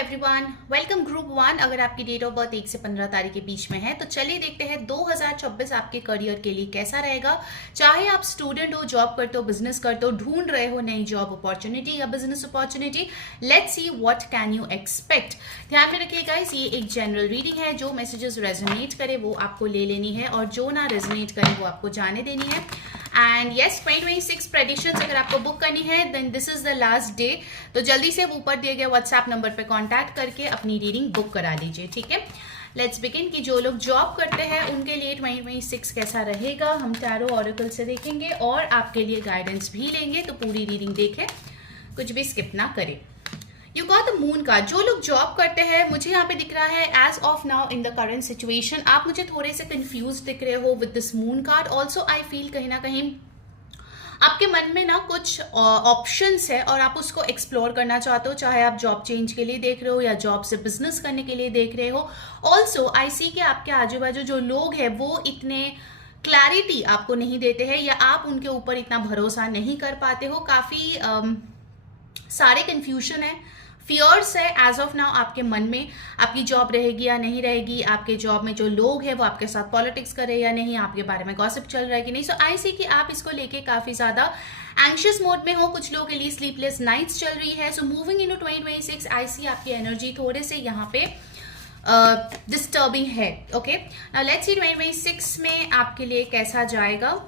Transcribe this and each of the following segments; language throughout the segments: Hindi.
Everyone, welcome group 1। अगर आपकी डेट ऑफ बर्थ 1 से 15 तारीख के बीच में है तो चलिए देखते हैं 2024 आपके करियर के लिए कैसा रहेगा। चाहे आप स्टूडेंट हो, जॉब करते हो, बिजनेस करते हो, ढूंढ रहे हो नई जॉब अपॉर्चुनिटी या business opportunity, let's see what can you expect. ध्यान में रखिए गाइस, ये एक जनरल रीडिंग है। जो मैसेजेस रेजोनेट करे वो आपको ले लेनी है और जो ना रेजोनेट करे वो आपको जाने देनी है। एंड यस, 2026 प्रेडिक्शंस अगर आपको बुक करनी है then this is the last day. तो जल्दी से ऊपर दिए गए व्हाट्सएप नंबर पे कांटेक्ट करके अपनी रीडिंग बुक करा लीजिए, ठीक है। लेट्स बिगिन कि जो लोग जॉब करते हैं उनके लिए 2026 कैसा रहेगा, हम टैरो ऑरेकल से देखेंगे और आपके लिए गाइडेंस भी लेंगे। तो पूरी रीडिंग देखें, कुछ भी स्किप ना करें। You got the moon card. जो लोग जॉब करते हैं, मुझे यहाँ पे दिख रहा है as of now in the current situation आप मुझे थोड़े से कंफ्यूज दिख रहे हो with this moon card. Also I feel कहीं ना कहीं आपके मन में ना कुछ ऑप्शंस है और आप उसको एक्सप्लोर करना चाहते हो, चाहे आप जॉब चेंज के लिए देख रहे हो या जॉब से बिजनेस करने के लिए देख रहे हो। ऑल्सो आई सी कि आपके आजू बाजू जो लोग हैं वो इतने क्लैरिटी आपको नहीं देते हैं या आप उनके ऊपर इतना भरोसा नहीं कर पाते हो। काफ़ी सारे कंफ्यूजन है, फियर्स है एज ऑफ नाउ आपके मन में। आपकी जॉब रहेगी या नहीं रहेगी, आपके जॉब में जो लोग हैं वो आपके साथ पॉलिटिक्स करे या नहीं, आपके बारे में गॉसिप चल रहा है कि नहीं। सो आई सी कि आप इसको लेके काफ़ी ज़्यादा एंशियस मोड में हो। कुछ लोगों के लिए स्लीपलेस नाइट्स चल रही है। सो मूविंग इनटू 2026 आई सी आपकी एनर्जी थोड़े से यहाँ पे डिस्टर्बिंग है। ओके, नाउ लेट्स सी 2026 में आपके लिए कैसा जाएगा।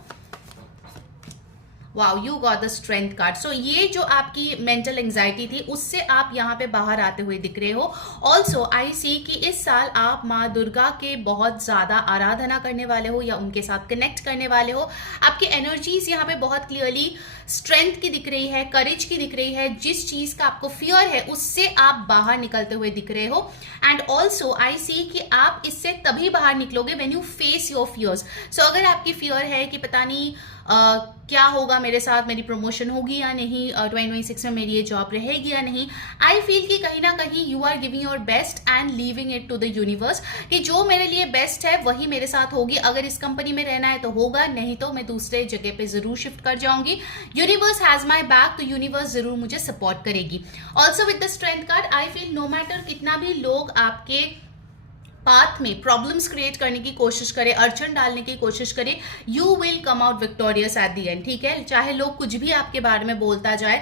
Wow, you got the strength card. So ये जो आपकी मेंटल एंजाइटी थी उससे आप यहाँ पे बाहर आते हुए दिख रहे हो। ऑल्सो आई सी कि इस साल आप माँ दुर्गा के बहुत ज्यादा आराधना करने वाले हो या उनके साथ कनेक्ट करने वाले हो। आपकी एनर्जीज यहाँ पे बहुत क्लियरली स्ट्रेंथ की दिख रही है, करेज की दिख रही है। जिस चीज का आपको फियर है उससे आप बाहर निकलते हुए दिख रहे हो। एंड ऑल्सो आई सी कि आप इससे तभी बाहर निकलोगे when you face your fears. So अगर आपकी फियर है कि पता नहीं क्या होगा मेरे साथ, मेरी प्रमोशन होगी या नहीं, 2026 में मेरी ये जॉब रहेगी या नहीं, आई फील कि कहीं ना कहीं you are giving your best and leaving it to the universe कि जो मेरे लिए बेस्ट है वही मेरे साथ होगी। अगर इस कंपनी में रहना है तो होगा, नहीं तो मैं दूसरे जगह पे जरूर शिफ्ट कर जाऊंगी। यूनिवर्स हैज माई बैक, तो यूनिवर्स जरूर मुझे सपोर्ट करेगी। Also with the strength card I feel no matter कितना भी लोग आपके पाथ में प्रॉब्लम्स क्रिएट करने की कोशिश करे, अड़चन डालने की कोशिश करे, you will come out victorious at the end, ठीक है। चाहे लोग कुछ भी आपके बारे में बोलता जाए,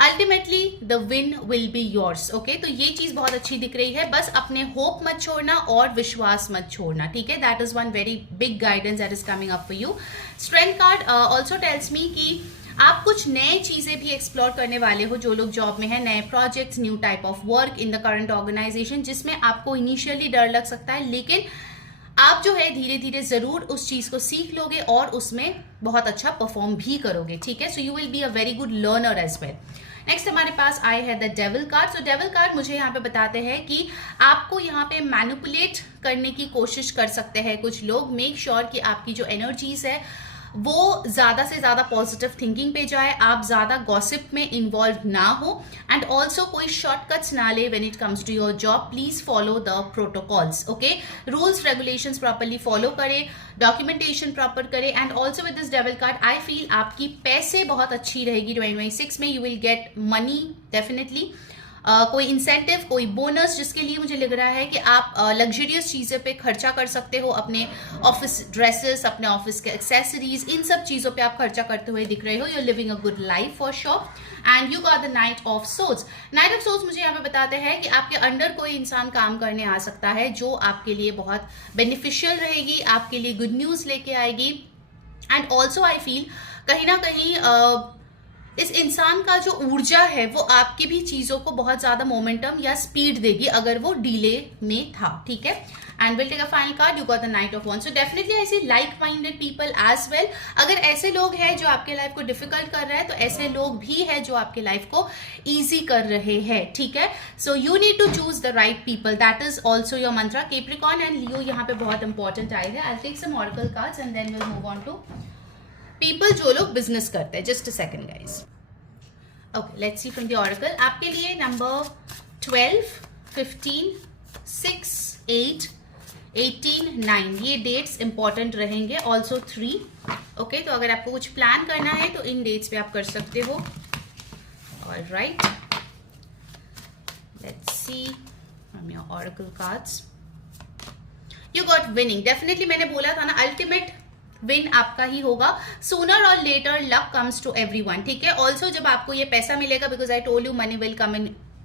ultimately the win will be yours. Okay, तो ये चीज बहुत अच्छी दिख रही है। बस अपने होप मत छोड़ना और विश्वास मत छोड़ना, ठीक है। That is one very big guidance that is coming up for you. Strength card also tells me कि आप कुछ नए चीजें भी एक्सप्लोर करने वाले हो। जो लोग जॉब में है, नए projects, new type of work in the current organisation, जिसमें आपको इनिशियली डर लग सकता है लेकिन आप जो है धीरे धीरे जरूर उस चीज को सीख लोगे और उसमें बहुत अच्छा परफॉर्म भी करोगे, ठीक है। So you will be a very good learner as well. Next हमारे पास आई है the devil card. So devil card मुझे यहाँ पे बताते हैं कि आपको यहाँ पे मैनिपुलेट करने की कोशिश कर सकते हैं कुछ लोग। मेक श्योर कि आपकी जो एनर्जीज है वो ज्यादा से ज्यादा पॉजिटिव थिंकिंग पे जाए, आप ज्यादा गॉसिप में इन्वॉल्व ना हो एंड ऑल्सो कोई शॉर्टकट्स ना ले when it comes to your job. Please follow the protocols, okay. Rules regulations properly follow करें, डॉक्यूमेंटेशन प्रॉपर करें। And also with this devil card I feel आपकी पैसे बहुत अच्छी रहेगी 2026 में। You will get money definitely, कोई इंसेंटिव, कोई बोनस, जिसके लिए मुझे लग रहा है कि आप लग्जरियस चीज़ों पे खर्चा कर सकते हो। अपने ऑफिस ड्रेसेस, अपने ऑफिस के एक्सेसरीज, इन सब चीज़ों पे आप खर्चा करते हुए दिख रहे हो। You are living a good life for sure. And you got the knight of swords. Knight of swords मुझे यहाँ पे बताते हैं कि आपके अंडर कोई इंसान काम करने आ सकता है जो आपके लिए बहुत बेनिफिशियल रहेगी, आपके लिए गुड न्यूज़ लेके आएगी। एंड ऑल्सो आई फील कहीं ना कहीं इस इंसान का जो ऊर्जा है वो आपकी भी चीजों को बहुत ज्यादा मोमेंटम या स्पीड देगी अगर वो डिले में था, ठीक है। And will take a final card, you got the knight of wands. So definitely ऐसे like minded people as well. अगर ऐसे लोग हैं जो आपके लाइफ को डिफिकल्ट कर रहे हैं तो ऐसे लोग भी हैं जो आपके लाइफ को इजी कर रहे हैं, ठीक है। So you need to choose the right people, that is also your mantra. Capricorn and Leo यहाँ पे बहुत इंपॉर्टेंट आए हैं। I take some oracle cards and then will move on to people जो लोग बिजनेस करते हैं। Just a second guys. Okay, let's see from the oracle. आपके लिए नंबर 12, 15, 6, 8, 18, 9 ये डेट्स इंपॉर्टेंट रहेंगे। Also 3, okay. तो अगर आपको कुछ प्लान करना है तो इन डेट्स पे आप कर सकते हो। Alright, let's see from your oracle cards. You got winning. Definitely मैंने बोला था ना, अल्टीमेट विन आपका ही होगा। सूनर और later luck comes to everyone, ठीक है। ऑल्सो जब आपको ये पैसा मिलेगा, because I told you money will come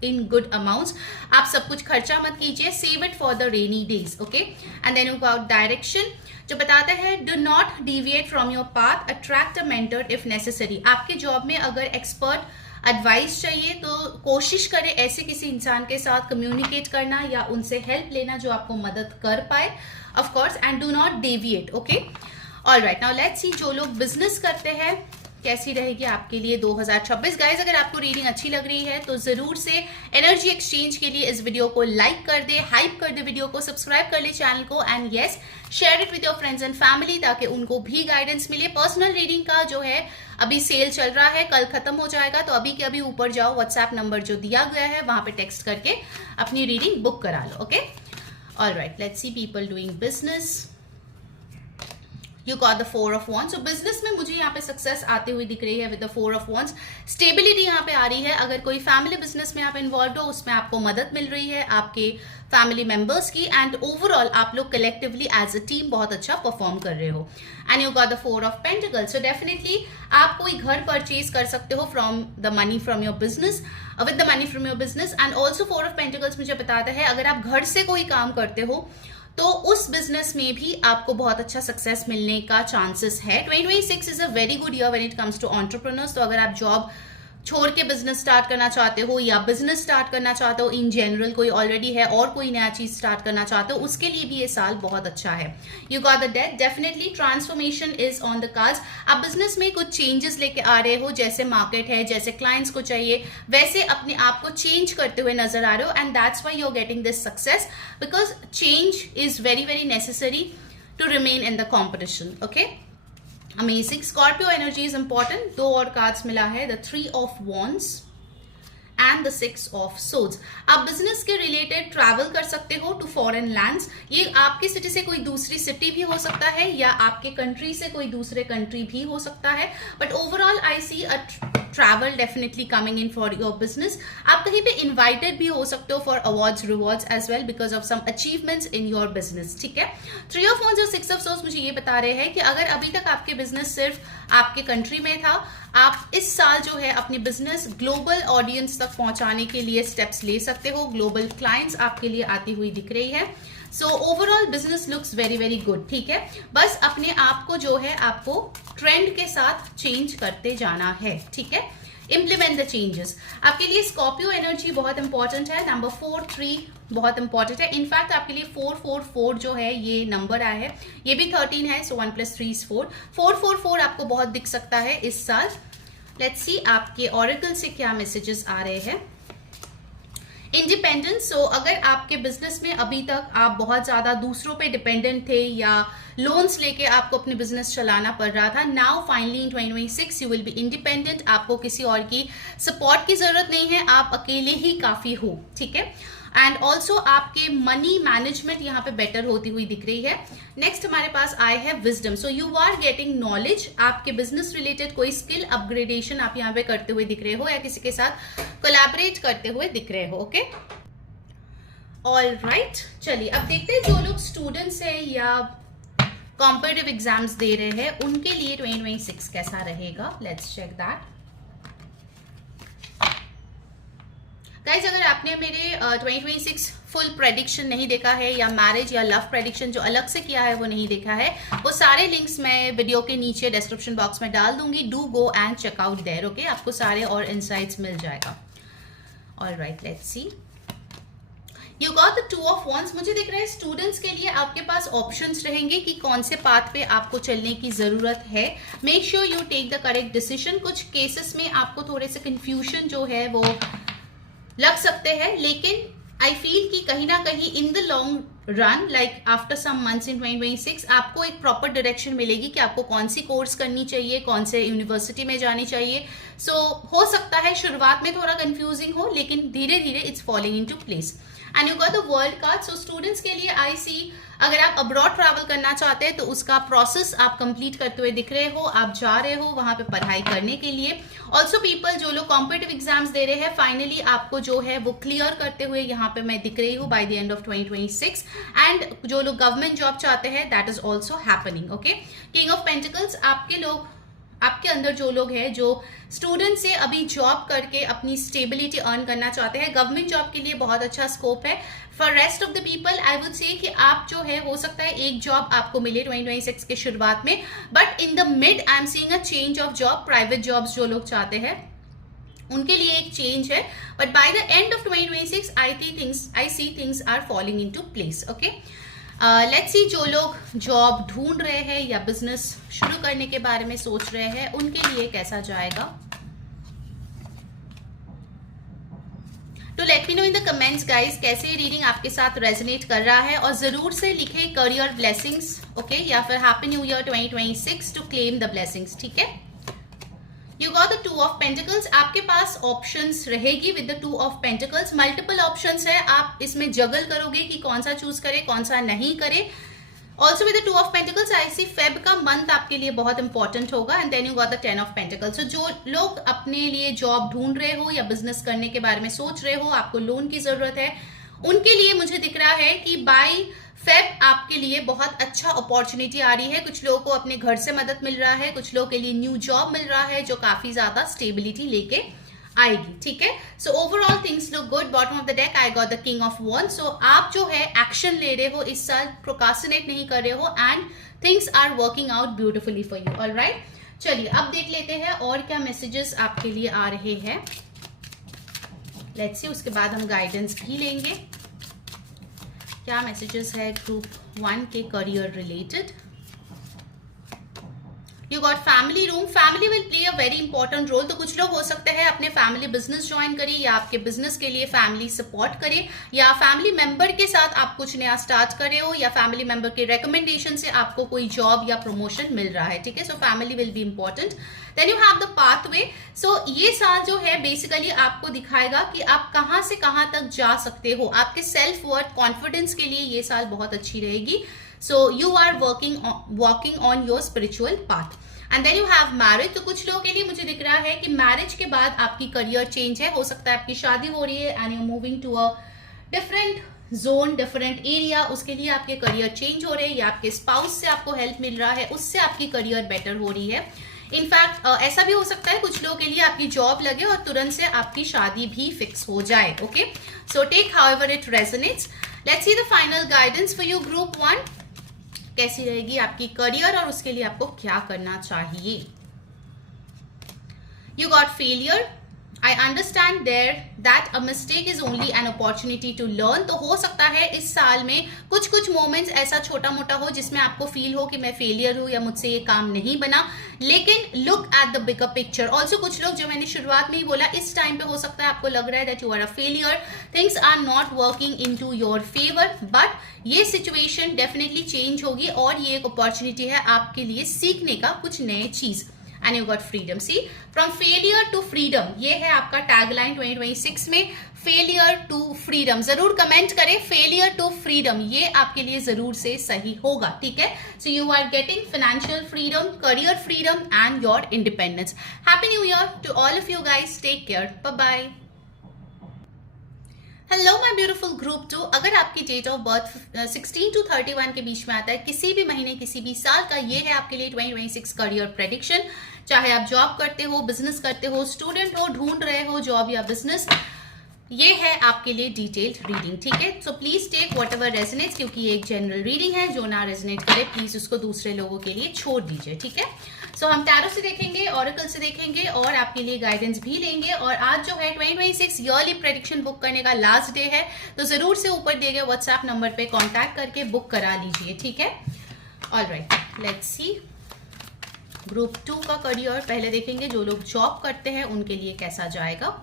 in good amounts, आप सब कुछ खर्चा मत कीजिए, save it for the rainy days, okay. And then you got direction जो बताता है do not deviate from your path, attract a mentor if necessary. आपके जॉब में अगर एक्सपर्ट एडवाइस चाहिए तो कोशिश करें ऐसे किसी इंसान के साथ कम्युनिकेट करना या उनसे हेल्प लेना जो आपको मदद कर पाए, of course, and do not deviate, okay. Alright, now let's see जो लोग बिजनेस करते हैं कैसी रहेगी आपके लिए 2026। गाइज अगर आपको रीडिंग अच्छी लग रही है तो जरूर से एनर्जी एक्सचेंज के लिए इस वीडियो को लाइक कर दे, हाइप कर दे वीडियो को, सब्सक्राइब कर ले चैनल को, and yes share it with your friends and family ताकि उनको भी गाइडेंस मिले। पर्सनल रीडिंग का जो है अभी सेल चल रहा है, कल खत्म हो जाएगा, तो अभी के अभी ऊपर जाओ, व्हाट्सएप नंबर जो दिया गया है वहां पे टेक्स्ट करके अपनी रीडिंग बुक करा लो, okay. Alright, let's see people doing business. You got the 4 of Wands. So business में मुझे यहाँ पे सक्सेस आती हुई दिख रही है with the 4 of Wands। Stability यहाँ पे आ रही है। अगर कोई फैमिली बिजनेस में आप इन्वॉल्व हो उसमें आपको मदद मिल रही है आपके फैमिली मेंबर्स की, एंड ओवरऑल आप लोग कलेक्टिवली एज अ टीम बहुत अच्छा परफॉर्म कर रहे हो। And you got the 4 of Pentacles। So definitely आप कोई घर परचेज कर सकते हो from the money from your business, with the money from your business. And also 4 of Pentacles मुझे बताता है अगर आप घर से कोई काम करते हो तो उस बिजनेस में भी आपको बहुत अच्छा सक्सेस मिलने का चांसेस है। 2026 is a very good year when it comes to entrepreneurs. तो अगर आप जॉब छोड़ के बिजनेस स्टार्ट करना चाहते हो या बिजनेस स्टार्ट करना चाहते हो इन जनरल, कोई ऑलरेडी है और कोई नया चीज स्टार्ट करना चाहते हो, उसके लिए भी ये साल बहुत अच्छा है। You got the death. Definitely transformation is on the cards. आप बिजनेस में कुछ चेंजेस लेके आ रहे हो, जैसे मार्केट है, जैसे क्लाइंट्स को चाहिए, वैसे अपने आप को चेंज करते हुए नजर आ रहे हो, and that's why you are getting this success, because change is very very necessary to remain in the competition, okay. Amazing. Scorpio energy is important. 2 और कार्ड्स मिला है, the 3 of Wands and the 6 of Swords। आप बिजनेस के रिलेटेड ट्रैवल कर सकते हो टू फॉरेन लैंड्स। ये आपकी सिटी से कोई दूसरी सिटी भी हो सकता है या आपके कंट्री से कोई दूसरे कंट्री भी हो सकता है, but overall I see a travel definitely coming in for your business. आप कहीं पे इन्वाइटेड भी हो सकते हो for awards rewards as well because of some achievements in your business, ठीक है। 3 of Wands और 6 of Swords मुझे ये बता रहे हैं कि अगर अभी तक आपके बिजनेस सिर्फ आपके कंट्री में था, आप इस साल जो है अपनी बिजनेस ग्लोबल ऑडियंस तक पहुंचाने के लिए स्टेप्स ले सकते हो। ग्लोबल क्लाइंट्स आपके लिए आती हुई दिख रही है। So overall business looks very very good, ठीक है। बस अपने आप को जो है आपको ट्रेंड के साथ चेंज करते जाना है, ठीक है। Implement the changes. आपके लिए स्कॉर्पियो एनर्जी बहुत इंपॉर्टेंट है। नंबर 4, 3 बहुत इंपॉर्टेंट है। इनफैक्ट आपके लिए 444 जो है ये नंबर आया है, ये भी 13 है, सो 1 + 3 is 4। 444 आपको बहुत दिख सकता है इस साल। लेट्स सी आपके ऑरेकल से क्या मैसेजेस आ रहे हैं। इंडिपेंडेंस। सो अगर आपके बिजनेस में अभी तक आप बहुत ज्यादा दूसरों पे डिपेंडेंट थे या लोन्स लेके आपको अपने बिजनेस चलाना पड़ रहा था, now finally in 2026 you will be independent. आपको किसी और की सपोर्ट की जरूरत नहीं है, आप अकेले ही काफी हो, ठीक है। एंड ऑल्सो आपके मनी मैनेजमेंट यहाँ पे बेटर होती हुई दिख रही है। नेक्स्ट हमारे पास आए हैं wisdom. So you are getting knowledge. आपके बिजनेस रिलेटेड कोई स्किल अपग्रेडेशन आप यहाँ पे करते हुए दिख रहे हो या किसी के साथ कोलैबोरेट करते हुए दिख रहे हो, ओके। ऑल राइट, चलिए अब देखते हैं जो लोग स्टूडेंट्स हैं या कॉम्पिटिटिव एग्जाम्स दे रहे हैं उनके लिए 2026 कैसा रहेगा। Let's check that. गाइज अगर आपने मेरे 2026 फुल प्रेडिक्शन नहीं देखा है या मैरिज या लव प्रेडिक्शन जो अलग से किया है वो नहीं देखा है, वो सारे लिंक्स मैं वीडियो के नीचे डिस्क्रिप्शन बॉक्स में डाल दूंगी। Do go and check out there, okay. आपको सारे और इनसाइट्स मिल जाएगा। Alright, let's see. You got the 2 of Wands। मुझे दिख रहा है स्टूडेंट्स के लिए आपके पास ऑप्शंस रहेंगे कि कौन से पाथ पे आपको चलने की जरूरत है। Make sure you take the correct decision. कुछ केसेस में आपको थोड़े से कंफ्यूजन जो है वो लग सकते हैं, लेकिन आई फील कि कहीं ना कहीं in the long run, like after some months in 2026 आपको एक प्रॉपर डायरेक्शन मिलेगी कि आपको कौन सी कोर्स करनी चाहिए, कौन से यूनिवर्सिटी में जानी चाहिए। सो हो सकता है शुरुआत में थोड़ा कंफ्यूजिंग हो, लेकिन धीरे धीरे it's falling into place. And you got the world card. So students के लिए आई सी अगर आप अब्रॉड ट्रैवल करना चाहते हैं तो उसका प्रोसेस आप कंप्लीट करते हुए दिख रहे हो, आप जा रहे हो वहां पे पढ़ाई करने के लिए. ऑल्सो पीपल जो लोग कॉम्पिटिटिव एग्जाम्स दे रहे हैं, फाइनली आपको जो है वो क्लियर करते हुए यहाँ पे मैं दिख रही हूँ bye the end of 2026. And जो लोग गवर्नमेंट जॉब चाहते हैं that is also happening. Okay, king of pentacles आपके अंदर जो लोग हैं जो स्टूडेंट से अभी जॉब करके अपनी स्टेबिलिटी अर्न करना चाहते हैं, गवर्नमेंट जॉब के लिए बहुत अच्छा स्कोप है. For rest of the people I would say कि आप जो है हो सकता है एक जॉब आपको मिले 2026 के शुरुआत में, but in the mid I am seeing a change of job. Private jobs जो लोग चाहते हैं उनके लिए एक चेंज है, but by the end of 2026 I see things are falling into place. Okay, let's see जो लोग जॉब ढूंढ रहे हैं या बिजनेस शुरू करने के बारे में सोच रहे हैं उनके लिए कैसा जाएगा. तो let me know in the comments guys कैसे ये रीडिंग आपके साथ रेजोनेट कर रहा है, और जरूर से लिखे करियर ब्लेसिंग्स. ओके, या फिर happy new year 2026 to claim the blessings. ठीक है, you got the 2 of pentacles. आपके पास ऑप्शंस रहेगी with the 2 of pentacles. Multiple options है, आप इसमें जगल करोगे कि कौन सा चूज करे कौन सा नहीं करे. Also with the 2 of pentacles I see Feb का मंथ आपके लिए बहुत इंपॉर्टेंट होगा. And then you got the 10 of pentacles. So जो लोग अपने लिए जॉब ढूंढ रहे हो या बिजनेस करने के बारे में सोच रहे हो, आपको लोन की जरूरत है, उनके लिए मुझे दिख रहा है कि बाय फेब आपके लिए बहुत अच्छा अपॉर्चुनिटी आ रही है. कुछ लोगों को अपने घर से मदद मिल रहा है, कुछ लोगों के लिए न्यू जॉब मिल रहा है जो काफी ज्यादा स्टेबिलिटी लेके आएगी. ठीक है, so overall things look good. Bottom of the deck I got the king of wands. So आप जो है एक्शन ले रहे हो इस साल, प्रोकास्टिनेट नहीं कर रहे हो, and things are working out beautifully for you. Alright, चलिए अब देख लेते हैं और क्या मैसेजेस आपके लिए आ रहे हैं. लेट्स सी, उसके बाद हम गाइडेंस भी लेंगे. क्या मैसेजेस है ग्रुप 1 के career related. You got family room. Family will play a very important role. तो कुछ लोग हो सकते हैं अपने फैमिली बिजनेस ज्वाइन करें या आपके बिजनेस के लिए फैमिली सपोर्ट करे, या फैमिली मेंबर के साथ आप कुछ नया स्टार्ट कर रहे हो, या फैमिली मेंबर के रिकमेंडेशन से आपको कोई जॉब या प्रमोशन मिल रहा है. ठीक है, so family will be important. Then you have the pathway. So ये साल जो है बेसिकली आपको दिखाएगा कि आप कहां से कहां तक जा सकते हो. आपके सेल्फ वर्थ कॉन्फिडेंस के लिए ये साल बहुत अच्छी रहेगी. So you are walking on your spiritual path. And then you have marriage. तो कुछ लोगों के लिए मुझे दिख रहा है कि मैरिज के बाद आपकी करियर चेंज है. हो सकता है आपकी शादी हो रही है and you moving to a different zone, different area. उसके लिए आपके करियर चेंज हो रहे हैं, या आपके स्पाउस से आपको हेल्प मिल रहा है, उससे आपकी करियर बेटर हो रही है. इनफैक्ट ऐसा भी हो सकता है कुछ लोगों के लिए आपकी जॉब लगे और तुरंत से आपकी शादी भी फिक्स हो जाए. Okay, so take however it resonates. Let's see the final guidance for you group 1. कैसी रहेगी आपकी करियर और उसके लिए आपको क्या करना चाहिए. You got failure. I understand there that a mistake is only an opportunity to learn. तो हो सकता है इस साल में कुछ मोमेंट्स ऐसा छोटा मोटा हो जिसमें आपको फील हो कि मैं फेलियर हूं या मुझसे ये काम नहीं बना, लेकिन look at the bigger picture. Also कुछ लोग, जो मैंने शुरुआत में ही बोला, इस टाइम पे हो सकता है आपको लग रहा है that you are a failure, things are not working into your favour, but ये सिचुएशन डेफिनेटली चेंज होगी और ये एक अपॉर्चुनिटी है आपके लिए सीखने का कुछ नए चीज. And you got freedom. See, from failure to freedom, ये है आपका टैगलाइन 2026 में. फेलियर टू फ्रीडम, जरूर कमेंट करें फेलियर टू फ्रीडम, ये आपके लिए जरूर से सही होगा. ठीक है, so you are getting financial freedom, career freedom and your independence. Happy new year to all of you guys. Take care, bye bye. Hello my beautiful group 2. अगर आपकी डेट ऑफ बर्थ 16 to 31 के बीच में आता है, किसी भी महीने किसी भी साल का, ये है आपके लिए 2026 करियर प्रेडिक्शन. चाहे आप जॉब करते हो, बिजनेस करते हो, स्टूडेंट हो, ढूंढ रहे हो जॉब या बिजनेस, ये है आपके लिए डिटेल्ड रीडिंग. ठीक है, so please take whatever resonates, क्योंकि ये एक जनरल रीडिंग है. जो ना रेजोनेट करे प्लीज उसको दूसरे लोगों के लिए छोड़ दीजिए. ठीक है, सो हम टैरो से देखेंगे, ऑरेकल से देखेंगे और आपके लिए गाइडेंस भी लेंगे. और आज जो है 2026 ईयरली प्रेडिक्शन बुक करने का लास्ट डे है, तो जरूर से ऊपर दिए गए व्हाट्सएप नंबर पे कांटेक्ट करके बुक करा लीजिए. ठीक है, ऑलराइट, लेट्स सी ग्रुप 2 का करियर पहले देखेंगे. जो लोग जॉब करते हैं उनके लिए कैसा जाएगा.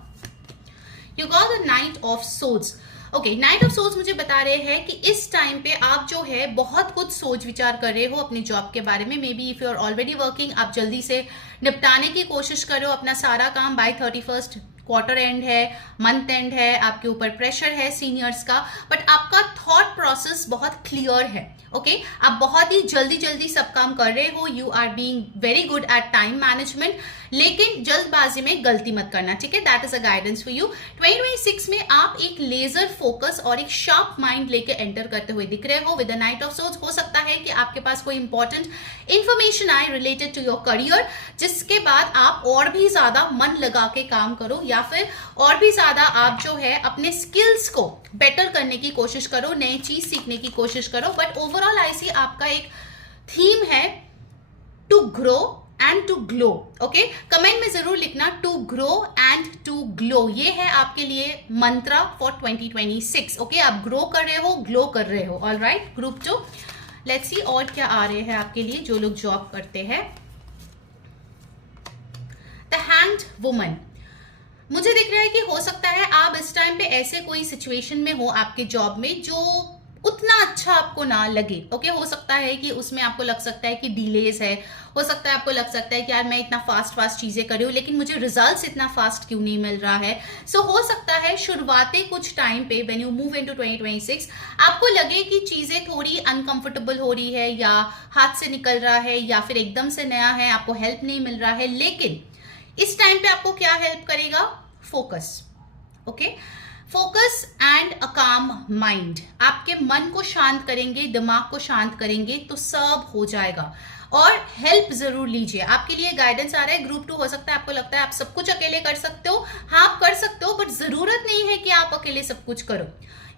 You got the knight of swords. Okay, night of swords मुझे बता रहे हैं कि इस टाइम पे आप जो है बहुत कुछ सोच विचार कर रहे हो अपनी जॉब के बारे में. Maybe if you are already working, आप जल्दी से निपटाने की कोशिश करो अपना सारा काम बाय 31 क्वार्टर एंड है, मंथ एंड है, आपके ऊपर प्रेशर है सीनियर्स का, बट आपका थॉट प्रोसेस बहुत क्लियर है। ओके आप बहुत ही जल्दी जल्दी सब काम कर रहे हो, you are being very good at time management, लेकिन जल्दबाजी में गलती मत करना, ठीक है। That is a guidance for you. 2026 में आप एक लेजर फोकस और एक शार्प माइंड लेके एंटर करते हुए दिख रहे हो with the knight of swords. हो सकता है कि आपके पास कोई इंपॉर्टेंट इंफॉर्मेशन आए रिलेटेड टू योर करियर, जिसके बाद आप और भी ज्यादा मन लगा के काम करो, या फिर और भी ज्यादा आप जो है अपने स्किल्स को बेटर करने की कोशिश करो, नई चीज सीखने की कोशिश करो। बट ओवरऑल आई सी आपका एक थीम है to grow and to glow. Okay comment में जरूर लिखना to grow and to glow, ये है आपके लिए मंत्रा फॉर 2026। ओके आप ग्रो कर रहे हो, ग्लो कर रहे हो। All right group 2, let's see और क्या आ रहे हैं आपके लिए जो लोग जॉब करते हैं। द हैंग्ड वुमन, मुझे दिख रहा है कि हो सकता है आप इस टाइम पे ऐसे कोई सिचुएशन में हो आपके जॉब में जो उतना अच्छा आपको ना लगे। ओके हो सकता है कि उसमें आपको लग सकता है कि डिलेस है, हो सकता है आपको लग सकता है कि यार मैं इतना फास्ट चीजें कर रही हूँ लेकिन मुझे रिजल्ट्स इतना फास्ट क्यों नहीं मिल रहा है। सो हो सकता है शुरुआती कुछ टाइम पे व्हेन यू मूव इनटू 2026 आपको लगे कि चीजें थोड़ी अनकंफर्टेबल हो रही है, या हाथ से निकल रहा है, या फिर एकदम से नया है, आपको हेल्प नहीं मिल रहा है। लेकिन इस टाइम पे आपको क्या हेल्प करेगा? फोकस। ओके फोकस एंड अ काम माइंड, आपके मन को शांत करेंगे, दिमाग को शांत करेंगे तो सब हो जाएगा। और हेल्प जरूर लीजिए, आपके लिए गाइडेंस आ रहा है ग्रुप 2। हो सकता है आपको लगता है आप सब कुछ अकेले कर सकते हो, हाँ आप कर सकते हो, बट जरूरत नहीं है कि आप अकेले सब कुछ करो।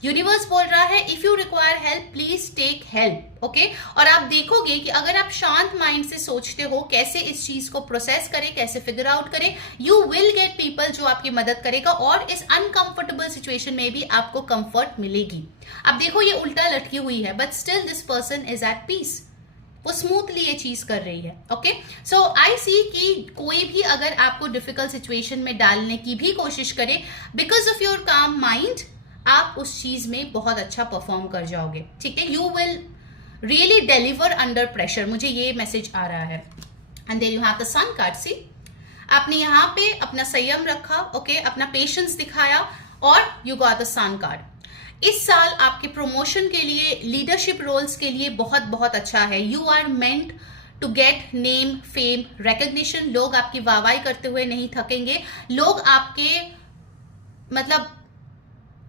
यूनिवर्स बोल रहा है if you require help please take help. Okay और आप देखोगे कि अगर आप शांत माइंड से सोचते हो कैसे इस चीज को प्रोसेस करें, कैसे फिगर आउट करें, यू विल गेट पीपल जो आपकी मदद करेगा, और इस अनकंफर्टेबल सिचुएशन में भी आपको कंफर्ट मिलेगी। अब देखो ये उल्टा लटकी हुई है but still this person is at peace, वो स्मूथली ये चीज कर रही है। ओके सो आई सी कि कोई भी अगर आपको डिफिकल्ट सिचुएशन में डालने की भी कोशिश करे, बिकॉज ऑफ योर काम माइंड आप उस चीज में बहुत अच्छा परफॉर्म कर जाओगे। ठीक है you will really deliver under pressure, मुझे ये मैसेज आ रहा है। And then you have the sun card. See आपने यहाँ पे अपना संयम रखा, ओके अपना पेशेंस दिखाया, और you got the sun card. इस साल आपके प्रमोशन के लिए, लीडरशिप रोल्स के लिए बहुत बहुत अच्छा है। You are meant to get name fame recognition, लोग आपकी वाहवाही करते हुए नहीं थकेंगे। लोग आपके मतलब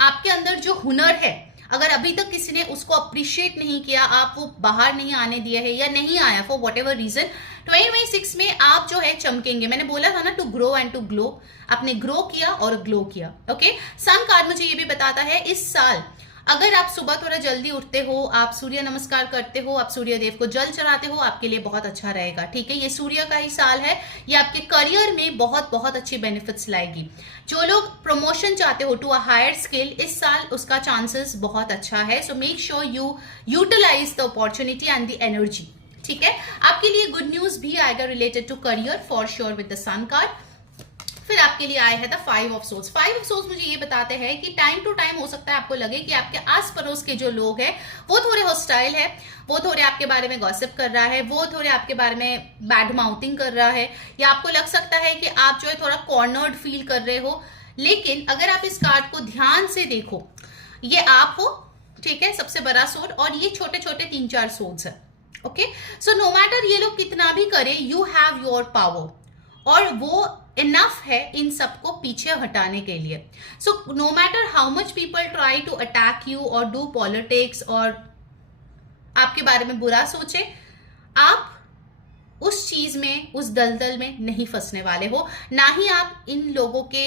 आपके अंदर जो हुनर है, अगर अभी तक किसी ने उसको अप्रिशिएट नहीं किया, आप वो बाहर नहीं आने दिए है या नहीं आया फॉर वट एवर रीजन, 2026 में आप जो है चमकेंगे। मैंने बोला था ना to grow and to glow, आपने ग्रो किया और ग्लो किया। ओके सन कार्ड मुझे ये भी बताता है इस साल अगर आप सुबह थोड़ा जल्दी उठते हो, आप सूर्य नमस्कार करते हो, आप सूर्य देव को जल चढ़ाते हो, आपके लिए बहुत अच्छा रहेगा। ठीक है ये सूर्य का ही साल है, ये आपके करियर में बहुत बहुत अच्छी बेनिफिट्स लाएगी। जो लोग प्रमोशन चाहते हो टू अ हायर स्किल, इस साल उसका चांसेस बहुत अच्छा है। So make sure you utilise the opportunity and the energy. ठीक है आपके लिए गुड न्यूज भी आएगा related to career for sure with the sun card. फिर आपके लिए आया है the 5 of swords. 5 of swords मुझे ये बताते हैं कि टाइम टू टाइम हो सकता है आपको लगे कि आपके आस पड़ोस के जो लोग हैं वो थोड़े हॉस्टाइल है, वो थोड़े आपके बारे में गॉसिप कर रहा है, वो थोड़े आपके बारे में बैड माउथिंग कर रहा है, या आपको लग सकता है कि आप जो है थोड़ा कॉर्नर्ड फील कर रहे हो। लेकिन अगर आप इस कार्ड को ध्यान से देखो, ये आप हो, ठीक है सबसे बड़ा सोर्ड, और ये छोटे छोटे 3-4 सोर्ड्स है। ओके सो नो मैटर ये लोग कितना भी करें, यू हैव योर पावर, और वो इनफ है इन सबको पीछे हटाने के लिए। So no matter how much people try to attack you और डू पॉलिटिक्स और आपके बारे में बुरा सोचे, आप उस चीज में, उस दलदल में नहीं फंसने वाले हो, ना ही आप इन लोगों के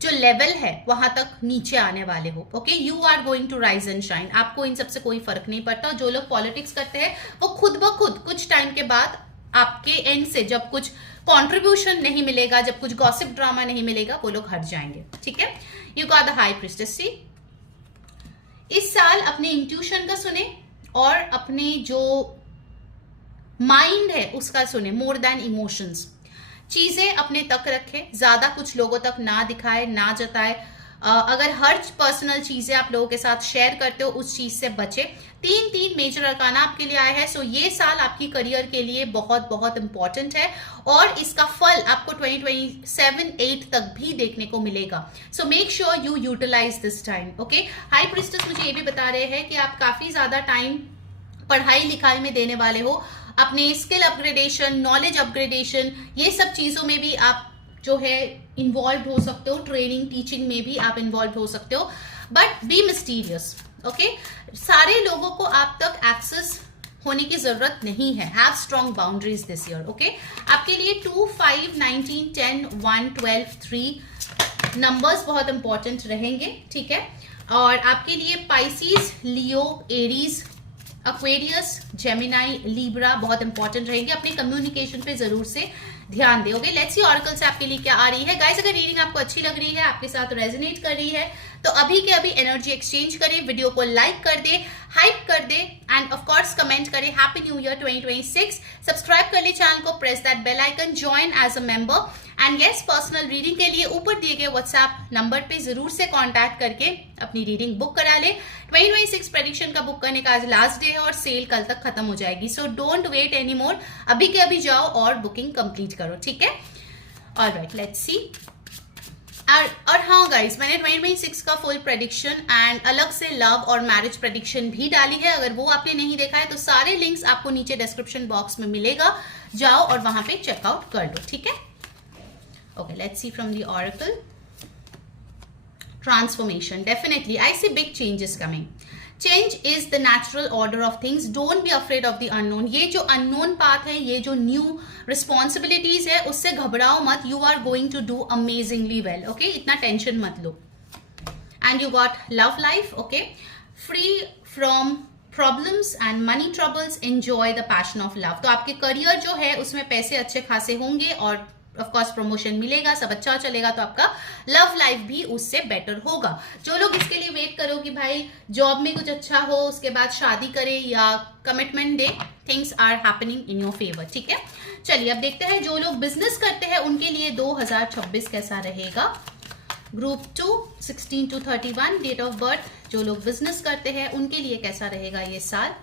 जो लेवल है वहां तक नीचे आने वाले हो। Okay you are going to rise and shine, आपको इन सबसे कोई फर्क नहीं पड़ता। जो लोग पॉलिटिक्स करते हैं वो खुद ब खुद कुछ टाइम के बाद आपके एंड से जब कुछ कंट्रीब्यूशन नहीं मिलेगा, जब कुछ गॉसिप ड्रामा नहीं मिलेगा, वो लोग हट जाएंगे। ठीक है you got the high priestess. See इस साल अपने इंट्यूशन का सुने और अपने जो माइंड है उसका सुने, मोर देन इमोशंस। चीजें अपने तक रखे, ज्यादा कुछ लोगों तक ना दिखाए, ना जताए। अगर हर पर्सनल चीजें आप लोगों के साथ शेयर करते हो उस चीज से बचे। 3 मेजर अरकाना आपके लिए आया है। सो ये साल आपकी करियर के लिए बहुत बहुत इंपॉर्टेंट है और इसका फल आपको 2027-8 तक भी देखने को मिलेगा। So make sure you utilise this time. Okay, high priestess मुझे ये भी बता रहे हैं कि आप काफी ज्यादा टाइम पढ़ाई लिखाई में देने वाले हो, अपने स्किल अपग्रेडेशन, नॉलेज अपग्रेडेशन, ये सब चीजों में भी आप जो है इन्वॉल्व हो सकते हो। ट्रेनिंग टीचिंग में भी आप इन्वॉल्व हो सकते हो, बट बी मिस्टीरियस। ओके, सारे लोगों को आप तक एक्सेस होने की जरूरत नहीं है। Have strong boundaries this year. Okay, आपके लिए 2, 5, 19, 10, 1, 12, 3 नंबर्स बहुत इंपॉर्टेंट रहेंगे, ठीक है। और आपके लिए पाइसिस, लियो, एरीज, एक्वेरियस, जेमिनाई, लीब्रा बहुत इंपॉर्टेंट रहेंगे। अपने कम्युनिकेशन पे जरूर से ध्यान दे। ओके, लेट्स सी ऑरेकल से आपके लिए क्या आ रही है। गाइस, अगर रीडिंग आपको अच्छी लग रही है, आपके साथ रेजोनेट कर रही है, तो अभी के अभी एनर्जी एक्सचेंज करें, वीडियो को लाइक कर दे, हाइप कर दे एंड ऑफ कोर्स कमेंट करें हैप्पी न्यू ईयर 2026। सब्सक्राइब कर ले चैनल को, press that bell icon, join as a member and yes, personal reading के लिए ऊपर दिए गए व्हाट्सएप नंबर पे जरूर से कांटेक्ट करके अपनी रीडिंग बुक करा ले। 2026 प्रेडिक्शन का बुक करने का आज लास्ट डे है और सेल कल तक खत्म हो जाएगी। So don't wait any more, अभी के अभी जाओ और बुकिंग कंप्लीट करो, ठीक है। Alright, let's see. और हाँ गाइस, मैंने 2026 का फुल प्रेडिक्शन एंड अलग से लव और मैरिज प्रेडिक्शन भी डाली है। अगर वो आपने नहीं देखा है तो सारे लिंक्स आपको नीचे डिस्क्रिप्शन बॉक्स में मिलेगा, जाओ और वहां पे चेकआउट कर लो, ठीक है। Okay, let's see from the oracle. Transformation. Definitely, I see big changes coming. Change is the natural order of things. Don't be afraid of the unknown. ये जो unknown path है, ये जो new responsibilities है, उससे घबराओ मत. You are going to do amazingly well. Okay, इतना tension मत लो. And you got love life. Okay, free from problems and money troubles, enjoy the passion of love. तो आपके करियर जो है उसमें पैसे अच्छे खासे होंगे और ऑफ कोर्स प्रमोशन मिलेगा, सब अच्छा चलेगा, तो आपका लव लाइफ भी उससे बेटर होगा। जो लोग इसके लिए वेट करो कि भाई जॉब में कुछ अच्छा हो, उसके बाद शादी करे या कमिटमेंट दे, things are happening in your favour, ठीक है। चलिए अब देखते हैं जो लोग बिजनेस करते हैं उनके लिए 2026 कैसा रहेगा। Group 2, 16 to 31 date of birth, जो लोग बिजनेस करते हैं उनके लिए कैसा रहेगा ये साल।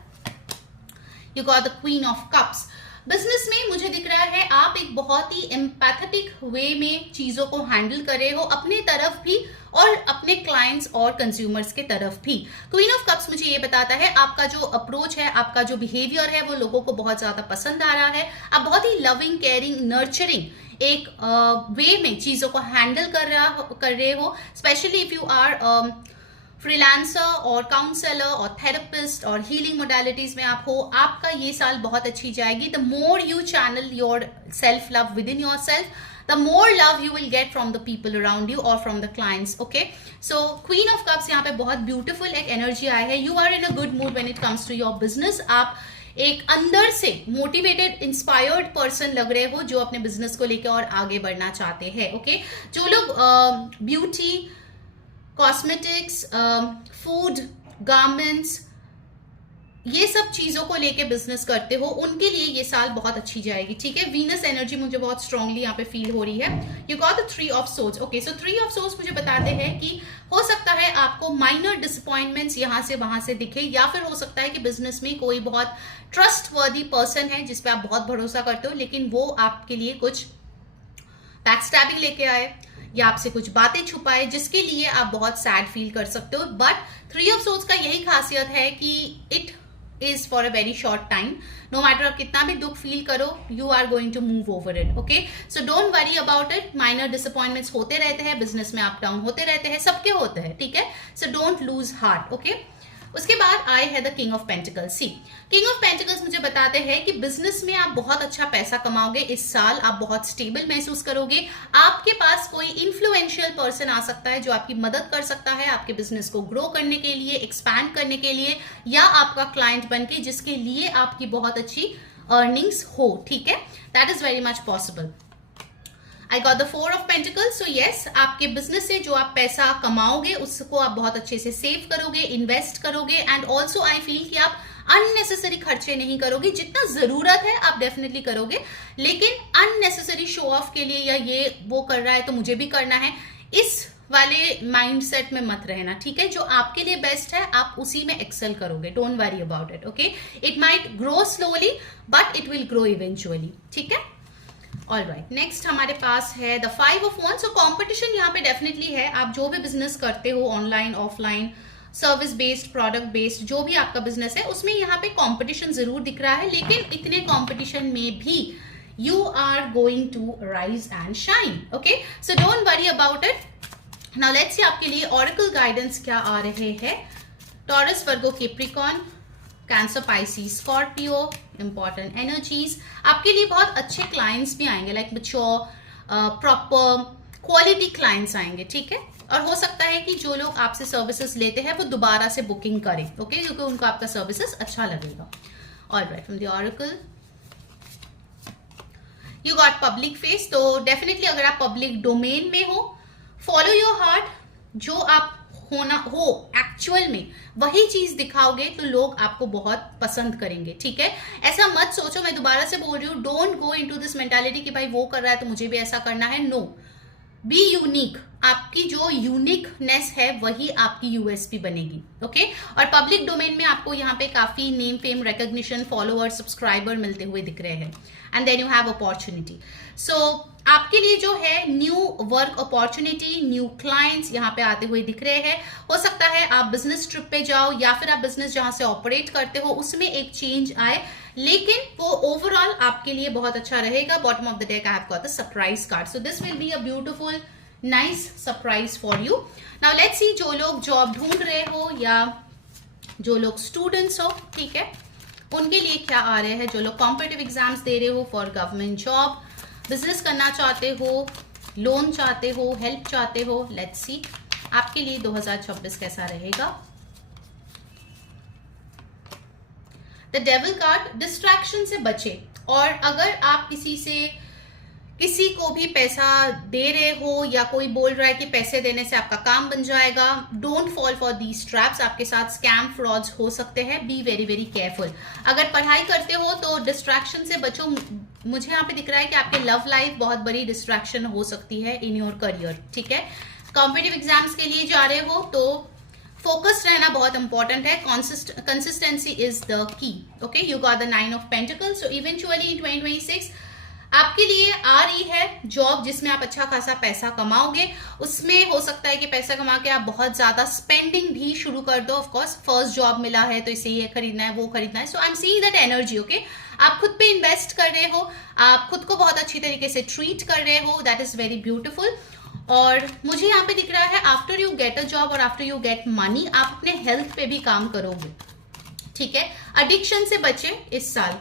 You got the queen of cups. Business में मुझे दिख रहा है आप एक बहुत ही एम्पैथेटिक वे में चीजों को हैंडल कर रहे हो, अपने तरफ भी और अपने क्लाइंट्स और कंज्यूमर्स के तरफ भी। क्वीन ऑफ कप्स मुझे ये बताता है आपका जो अप्रोच है, आपका जो बिहेवियर है वो लोगों को बहुत ज्यादा पसंद आ रहा है। आप बहुत ही लविंग, केयरिंग, नर्चरिंग एक वे में चीजों को हैंडल कर रहे हो। Specially if you are freelancer और काउंसलर और थेरेपिस्ट और हीलिंग मोडालिटीज में आप हो, आपका ये साल बहुत अच्छी जाएगी। The more you channel your self love within yourself, the more love you will get from the people around you or from the clients. Okay, so Queen of Cups यहाँ पे बहुत beautiful एक energy आया है। You are in a good mood when it comes to your business. आप एक अंदर से मोटिवेटेड, इंस्पायर्ड पर्सन लग रहे हो जो अपने बिजनेस को लेकर और आगे बढ़ना चाहते हैं। ओके, जो लोग ब्यूटी, कॉस्मेटिक्स, फूड, गारमेंट्स, ये सब चीजों को लेके बिजनेस करते हो उनके लिए ये साल बहुत अच्छी जाएगी, ठीक है। वीनस एनर्जी मुझे बहुत स्ट्रांगली यहाँ पे फील हो रही है। You got the 3 of swords. Okay, so 3 of swords मुझे बताते हैं कि हो सकता है आपको माइनर डिसअपॉइंटमेंट्स यहाँ से वहां से दिखे, या फिर हो सकता है कि बिजनेस में कोई बहुत ट्रस्टवर्दी पर्सन है जिसपे आप बहुत भरोसा करते हो, लेकिन वो आपके लिए कुछ बैकस्टैबिंग लेके आए या आपसे कुछ बातें छुपाए जिसके लिए आप बहुत सैड फील कर सकते हो। बट 3 ऑफ सोर्ड्स का यही खासियत है कि it is for a very short time. No matter आप कितना भी दुख फील करो, you are going to move over it. Okay, so don't worry about it. Minor disappointments होते रहते हैं, बिजनेस में अप डाउन होते रहते हैं, सबके होते हैं, ठीक है। So don't lose heart. Okay, उसके बाद आई है the king of pentacles. See, king of pentacles मुझे बताते हैं कि बिजनेस में आप बहुत अच्छा पैसा कमाओगे इस साल, आप बहुत स्टेबल महसूस करोगे। आपके पास कोई इन्फ्लुएंशियल पर्सन आ सकता है जो आपकी मदद कर सकता है आपके बिजनेस को ग्रो करने के लिए, एक्सपैंड करने के लिए, या आपका क्लाइंट बनके जिसके लिए आपकी बहुत अच्छी अर्निंग्स हो, ठीक है। That is very much possible. I got the 4 of pentacles. So yes, आपके बिजनेस से जो आप पैसा कमाओगे उसको आप बहुत अच्छे से सेव करोगे, इन्वेस्ट करोगे, एंड ऑल्सो आई फील कि आप अननेसेसरी खर्चे नहीं करोगे। जितना जरूरत है आप डेफिनेटली करोगे, लेकिन अननेसेसरी शो ऑफ के लिए या ये वो कर रहा है तो मुझे भी करना है, इस वाले माइंडसेट में मत रहना, ठीक है। जो आपके लिए बेस्ट है आप उसी में एक्सेल करोगे, don't worry about it, okay. It might grow slowly but it will grow eventually, ठीक है। ऑल राइट, नेक्स्ट हमारे पास है the 5 of Wands। So competition यहाँ पे डेफिनेटली है। आप जो भी बिजनेस करते हो, online offline, service based, product based, जो भी आपका बिजनेस है उसमें यहाँ पे कंपटीशन जरूर दिख रहा है, लेकिन इतने कंपटीशन में भी you are going to rise and shine, okay. So don't worry about it. Now let's see आपके लिए ऑरेकल गाइडेंस क्या आ रहे हैं। Taurus, Virgo, Capricorn, Cancer, Pisces, Scorpio, important energies. आपके लिए बहुत अच्छे क्लाइंट्स भी आएंगे, like mature, proper, quality clients आएंगे, ठीक है। और हो सकता है कि जो लोग आपसे सर्विसेज लेते हैं वो दोबारा से बुकिंग करें, ओके, क्योंकि उनको आपका सर्विसेज अच्छा लगेगा। Alright, from the oracle you got public face. तो डेफिनेटली अगर आप पब्लिक डोमेन में हो, फॉलो योर हार्ट। जो आप होना हो एक्चुअल में वही चीज दिखाओगे तो लोग आपको बहुत पसंद करेंगे, ठीक है। ऐसा मत सोचो, मैं दोबारा से बोल रही हूँ, don't go into this mentality कि भाई वो कर रहा है तो मुझे भी ऐसा करना है। No, be unique. आपकी जो यूनिकनेस है वही आपकी यूएसपी बनेगी, ओके। और पब्लिक डोमेन में आपको यहाँ पे काफी name, fame, recognition, follower, subscriber मिलते हुए दिख रहे हैं, and then you have opportunity. So आपके लिए जो है new work opportunity, new clients यहाँ पे आते हुए दिख रहे हैं। हो सकता है आप बिजनेस ट्रिप पे जाओ या फिर आप बिजनेस जहां से ऑपरेट करते हो उसमें एक चेंज आए, लेकिन वो ओवरऑल आपके लिए बहुत अच्छा रहेगा। Bottom of the deck I have got the surprise card, so this will be a beautiful nice surprise for you. Now let's see, जो लोग जॉब ढूंढ रहे हो या जो लोग स्टूडेंट्स हो, ठीक है, उनके लिए क्या आ रहे हैं। जो लोग कॉम्पिटिटिव एग्जाम्स दे रहे हो फॉर गवर्नमेंट जॉब, बिजनेस करना चाहते हो, लोन चाहते हो, हेल्प चाहते हो, लेट्स सी आपके लिए 2026 कैसा रहेगा। द डेविल कार्ड, डिस्ट्रैक्शन से बचे। और अगर आप किसी को भी पैसा दे रहे हो या कोई बोल रहा है कि पैसे देने से आपका काम बन जाएगा, don't fall for these traps. आपके साथ स्कैम, फ्रॉड्स हो सकते हैं, बी वेरी वेरी केयरफुल। अगर पढ़ाई करते हो तो डिस्ट्रैक्शन से बचो। मुझे यहाँ पे दिख रहा है कि आपके लव लाइफ बहुत बड़ी डिस्ट्रैक्शन हो सकती है इन योर करियर, ठीक है। कॉम्पिटिटिव एग्जाम्स के लिए जा रहे हो तो फोकस रहना बहुत इंपॉर्टेंट है। Consistency is the key, okay. You got the 9 of Pentacles। So eventually in 2026 आपके लिए आ रही है जॉब जिसमें आप अच्छा खासा पैसा कमाओगे। उसमें हो सकता है कि पैसा कमा के आप बहुत ज्यादा स्पेंडिंग भी शुरू कर दो। ऑफकोर्स फर्स्ट जॉब मिला है तो इसे ये खरीदना है, वो खरीदना है। So I am seeing that energy, okay. आप खुद पे इन्वेस्ट कर रहे हो, आप खुद को बहुत अच्छी तरीके से ट्रीट कर रहे हो, दैट इज वेरी ब्यूटिफुल। और मुझे यहाँ पे दिख रहा है after you get a job और आफ्टर यू गेट मनी, आप अपने हेल्थ पे भी काम करोगे, ठीक है। एडिक्शन से बचे इस साल।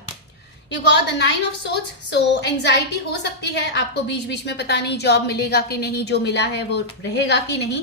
You got the 9 of Swords। So anxiety हो सकती है आपको बीच बीच में, पता नहीं जॉब मिलेगा कि नहीं, जो मिला है वो रहेगा कि नहीं,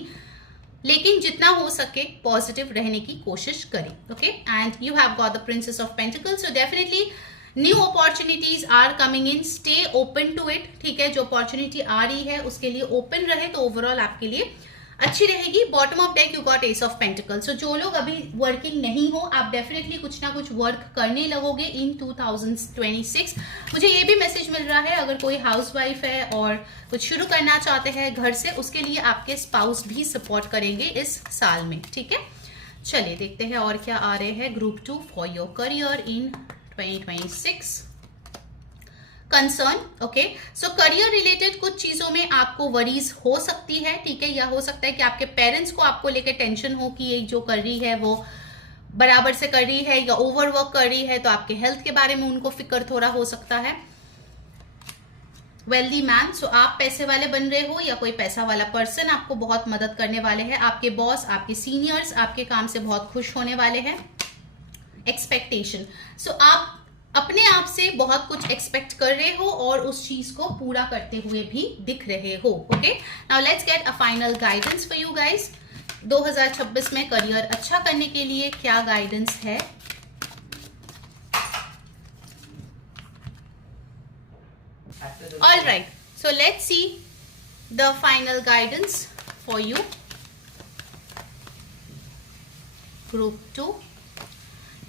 लेकिन जितना हो सके पॉजिटिव रहने की कोशिश करें, okay. And you have got the Princess of Pentacles। So definitely new opportunities are coming in, stay open to it, ठीक है। जो अपॉर्चुनिटी आ रही है उसके लिए ओपन रहे तो ओवरऑल आपके लिए अच्छी रहेगी। Bottom of deck you got Ace of Pentacles। सो जो लोग अभी वर्किंग नहीं हो, आप डेफिनेटली कुछ ना कुछ वर्क करने लगोगे इन 2026। मुझे ये भी मैसेज मिल रहा है अगर कोई हाउसवाइफ है और कुछ शुरू करना चाहते हैं घर से, उसके लिए आपके स्पाउस भी सपोर्ट करेंगे इस साल में, ठीक है। चलिए देखते हैं और क्या आ रहे हैं group 2 for your career in 2026। Concern, okay. So career related कुछ चीजों में आपको वरीज हो सकती है, ठीक है। या हो सकता है कि आपके पेरेंट्स को आपको लेकर टेंशन हो कि ये जो कर रही है वो बराबर से कर रही है या ओवरवर्क कर रही है, तो आपके हेल्थ के बारे में उनको फिक्र थोड़ा हो सकता है। वेल्दी मैन, सो आप पैसे वाले बन रहे हो या कोई पैसा वाला पर्सन आपको बहुत मदद करने वाले हैं। आपके बॉस, आपके सीनियर्स आपके काम से बहुत खुश होने वाले हैं। एक्सपेक्टेशन, सो आप अपने आप से बहुत कुछ एक्सपेक्ट कर रहे हो और उस चीज को पूरा करते हुए भी दिख रहे हो, okay. Now let's get a final guidance for you guys. 2026 में करियर अच्छा करने के लिए क्या गाइडेंस है। All right, so let's see the final guidance for you group 2।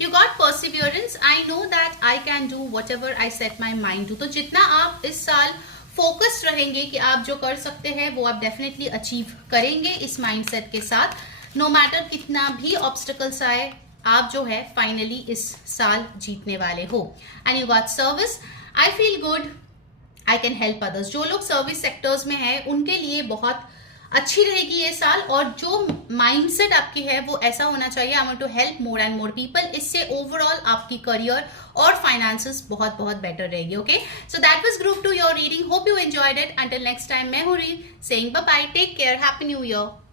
You got perseverance. I know that I can do whatever I set my mind to। तो जितना आप इस साल फोकस्ड रहेंगे कि आप जो कर सकते हैं वो आप डेफिनेटली अचीव करेंगे इस माइंडसेट के साथ। नो मैटर कितना भी ऑब्स्टिकल्स आए, आप जो है फाइनली इस साल जीतने वाले हो। And you got service, I feel good, I can help others. जो लोग सर्विस सेक्टर्स में हैं उनके लिए बहुत अच्छी रहेगी ये साल, और जो माइंडसेट आपकी है वो ऐसा होना चाहिए, I want to help more and more people. इससे ओवरऑल आपकी करियर और फाइनेंसेस बहुत बहुत बेटर रहेगी। Okay, so that was group 2 your reading, hope you enjoyed it. Until next time, मैं हूँ री saying bye bye, take care, happy new year.